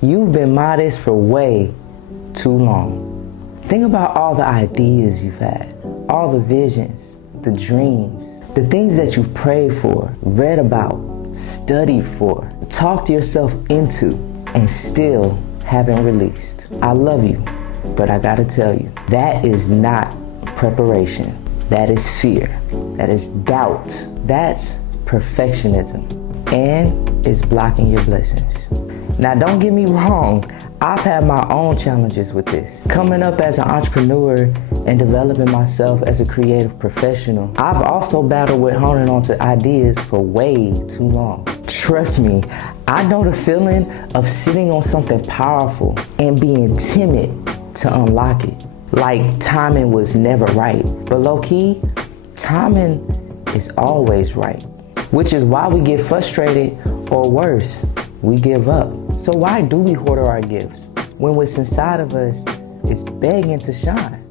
You've been modest for way too long. Think about all the ideas you've had, all the visions, the dreams, the things that you've prayed for, read about, studied for, talked yourself into, and still haven't released. I love you, but I gotta tell you, that is not preparation. That is fear. That is doubt. That's perfectionism, and it's blocking your blessings. Now, don't get me wrong, I've had my own challenges with this. Coming up as an entrepreneur and developing myself as a creative professional, I've also battled with holding on to ideas for way too long. Trust me, I know the feeling of sitting on something powerful and being timid to unlock it. Like timing was never right. But low-key, timing is always right. Which is why we get frustrated, or worse, we give up. So why do we hoard our gifts when what's inside of us is begging to shine?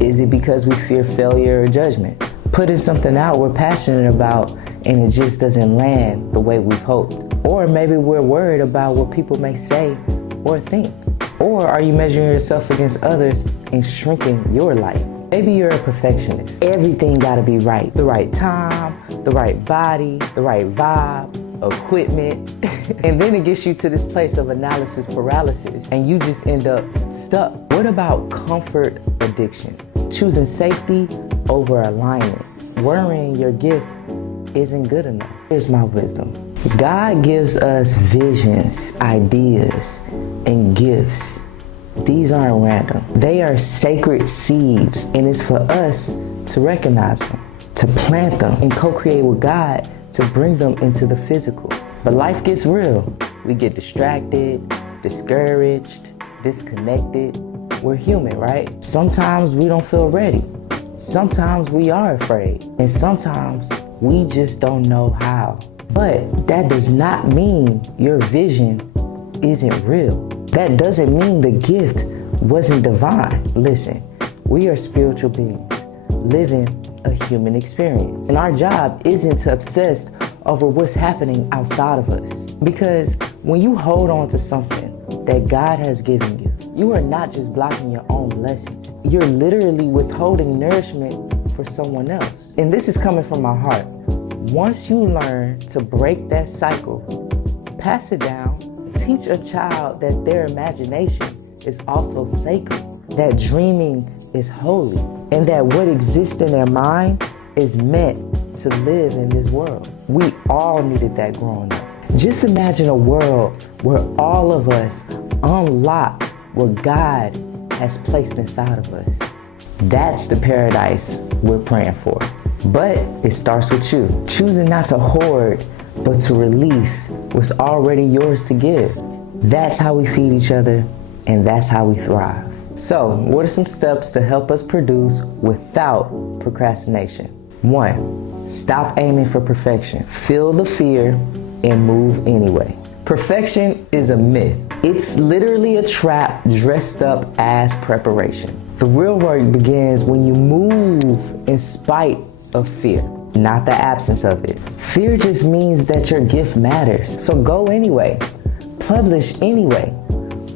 Is it because we fear failure or judgment? Putting something out we're passionate about and it just doesn't land the way we've hoped. Or maybe we're worried about what people may say or think. Or are you measuring yourself against others and shrinking your life? Maybe you're a perfectionist. Everything gotta be right. The right time, the right body, the right vibe, equipment. And then it gets you to this place of analysis paralysis and you just end up stuck. What about comfort addiction? Choosing safety over alignment. Worrying your gift isn't good enough. Here's my wisdom. God gives us visions, ideas, and gifts. These aren't random. They are sacred seeds, and it's for us to recognize them, to plant them, and co-create with God to bring them into the physical. But life gets real. We get distracted, discouraged, disconnected. We're human, right? Sometimes we don't feel ready. Sometimes we are afraid. And sometimes we just don't know how. But that does not mean your vision isn't real. That doesn't mean the gift wasn't divine. Listen, we are spiritual beings living a human experience. And our job isn't to obsess over what's happening outside of us. Because when you hold on to something that God has given you, you are not just blocking your own blessings. You're literally withholding nourishment for someone else. And this is coming from my heart. Once you learn to break that cycle, pass it down, teach a child that their imagination is also sacred, that dreaming is holy, and that what exists in their mind is meant to live in this world. We all needed that growing up. Just imagine a world where all of us unlock what God has placed inside of us. That's the paradise we're praying for. But it starts with you, choosing not to hoard, but to release what's already yours to give. That's how we feed each other, and that's how we thrive. So, what are some steps to help us produce without procrastination? 1, stop aiming for perfection. Feel the fear and move anyway. Perfection is a myth. It's literally a trap dressed up as preparation. The real work begins when you move in spite of fear, not the absence of it. Fear just means that your gift matters. So go anyway, publish anyway,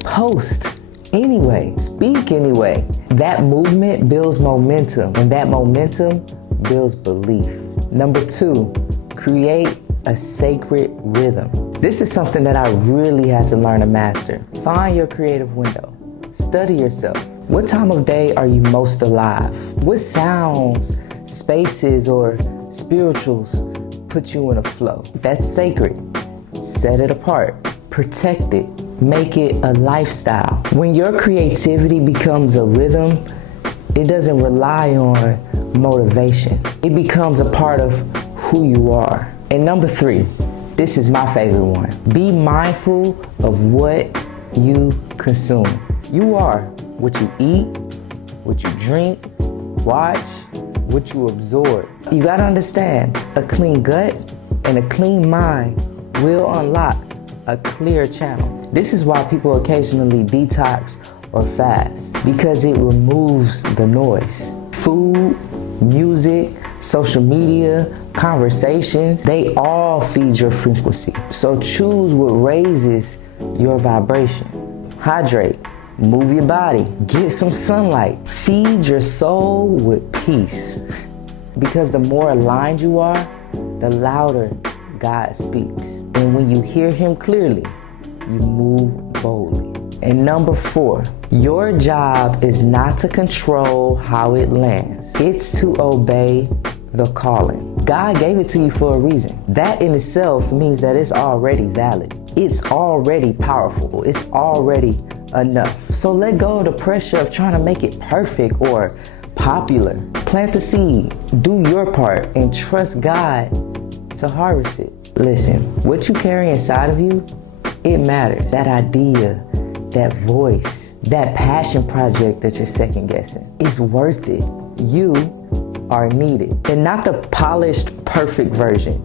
post anyway, speak anyway. That movement builds momentum, and that momentum builds belief. Number 2, create a sacred rhythm. This is something that I really had to learn to master. Find your creative window. Study yourself. What time of day are you most alive? What sounds, spaces, or spirituals put you in a flow? That's sacred. Set it apart. Protect it. Make it a lifestyle. When your creativity becomes a rhythm, it doesn't rely on motivation. It becomes a part of who you are. And number 3, this is my favorite one. Be mindful of what you consume. You are what you eat, what you drink, watch, what you absorb. You gotta understand, a clean gut and a clean mind will unlock a clear channel. This is why people occasionally detox or fast, because it removes the noise. Food, music, social media, conversations, they all feed your frequency. So choose what raises your vibration. Hydrate. Move your body. Get some sunlight. Feed your soul with peace. Because the more aligned you are, the louder God speaks. And when you hear Him clearly, you move boldly. And number 4, your job is not to control how it lands. It's to obey the calling. God gave it to you for a reason. That in itself means that it's already valid. It's already powerful. It's already enough. So let go of the pressure of trying to make it perfect or popular. Plant the seed, do your part, and trust God to harvest it. Listen, what you carry inside of you, it matters. That idea, that voice, that passion project that you're second guessing, it's worth it. You are needed. And not the polished, perfect version.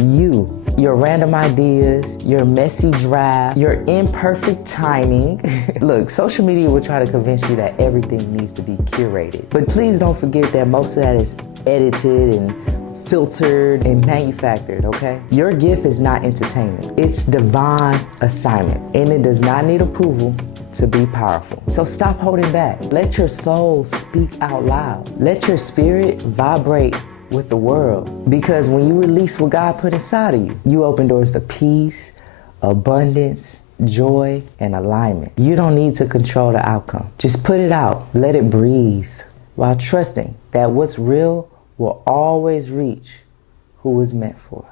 You. Your random ideas, your messy draft, your imperfect timing. Look, social media will try to convince you that everything needs to be curated. But please don't forget that most of that is edited and filtered and manufactured, okay? Your gift is not entertainment. It's divine assignment. And it does not need approval to be powerful. So stop holding back. Let your soul speak out loud. Let your spirit vibrate with the world. Because when you release what God put inside of you, you open doors to peace, abundance, joy, and alignment. You don't need to control the outcome. Just put it out. Let it breathe while trusting that what's real will always reach who it's meant for.